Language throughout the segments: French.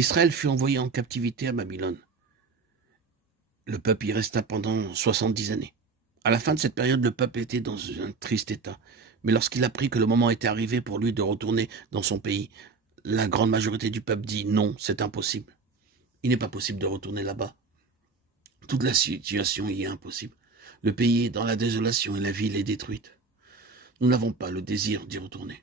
Israël fut envoyé en captivité à Babylone. Le peuple y resta pendant 70 années. À la fin de cette période, le peuple était dans un triste état. Mais lorsqu'il apprit que le moment était arrivé pour lui de retourner dans son pays, la grande majorité du peuple dit non, c'est impossible. Il n'est pas possible de retourner là-bas. Toute la situation y est impossible. Le pays est dans la désolation et la ville est détruite. Nous n'avons pas le désir d'y retourner.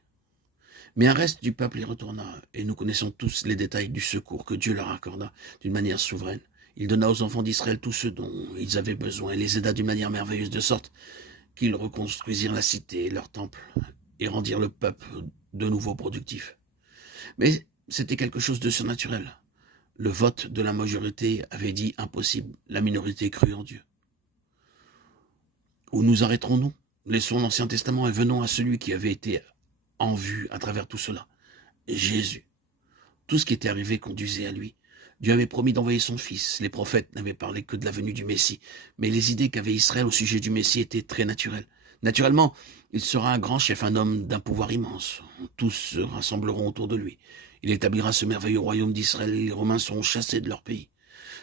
Mais un reste du peuple y retourna, et nous connaissons tous les détails du secours que Dieu leur accorda d'une manière souveraine. Il donna aux enfants d'Israël tout ce dont ils avaient besoin et les aida d'une manière merveilleuse, de sorte qu'ils reconstruisirent la cité et leur temple et rendirent le peuple de nouveau productif. Mais c'était quelque chose de surnaturel. Le vote de la majorité avait dit impossible. La minorité crut en Dieu. Où nous arrêterons-nous? Laissons l'Ancien Testament et venons à celui qui avait été en vue à travers tout cela. Jésus. Tout ce qui était arrivé conduisait à lui. Dieu avait promis d'envoyer son fils. Les prophètes n'avaient parlé que de la venue du Messie. Mais les idées qu'avait Israël au sujet du Messie étaient très naturelles. Naturellement, il sera un grand chef, un homme d'un pouvoir immense. Tous se rassembleront autour de lui. Il établira ce merveilleux royaume d'Israël et les Romains seront chassés de leur pays.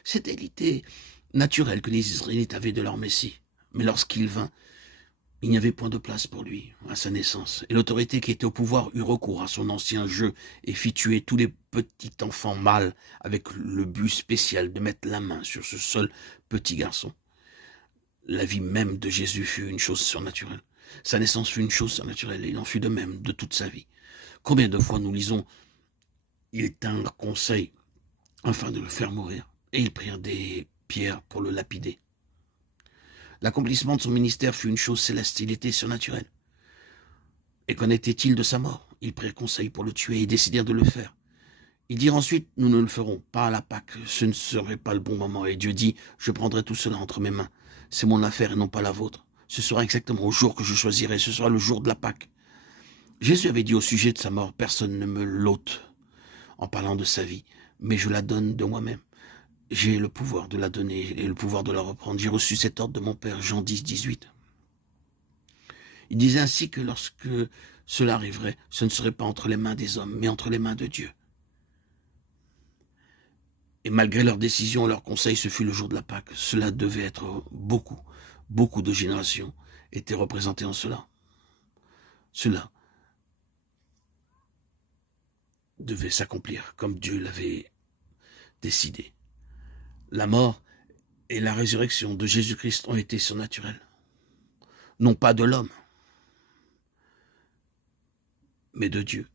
C'était l'idée naturelle que les Israélites avaient de leur Messie. Mais lorsqu'il vint, il n'y avait point de place pour lui à sa naissance. Et l'autorité qui était au pouvoir eut recours à son ancien jeu et fit tuer tous les petits enfants mâles avec le but spécial de mettre la main sur ce seul petit garçon. La vie même de Jésus fut une chose surnaturelle. Sa naissance fut une chose surnaturelle et il en fut de même de toute sa vie. Combien de fois nous lisons « Ils tinrent conseil afin de le faire mourir et ils prirent des pierres pour le lapider ». L'accomplissement de son ministère fut une chose céleste, il était surnaturel. Et qu'en était-il de sa mort? Ils prirent conseil pour le tuer et décidèrent de le faire. Ils dirent ensuite, nous ne le ferons pas à la Pâque, ce ne serait pas le bon moment. Et Dieu dit, je prendrai tout cela entre mes mains. C'est mon affaire et non pas la vôtre. Ce sera exactement au jour que je choisirai, ce sera le jour de la Pâque. Jésus avait dit au sujet de sa mort, personne ne me l'ôte en parlant de sa vie, mais je la donne de moi-même. J'ai le pouvoir de la donner et le pouvoir de la reprendre. J'ai reçu cet ordre de mon Père, Jean 10, 18. Il disait ainsi que lorsque cela arriverait, ce ne serait pas entre les mains des hommes, mais entre les mains de Dieu. Et malgré leurs décisions, leurs conseils, ce fut le jour de la Pâque. Cela devait être beaucoup de générations étaient représentées en cela. Cela devait s'accomplir comme Dieu l'avait décidé. La mort et la résurrection de Jésus-Christ ont été surnaturelles. Non pas de l'homme, mais de Dieu.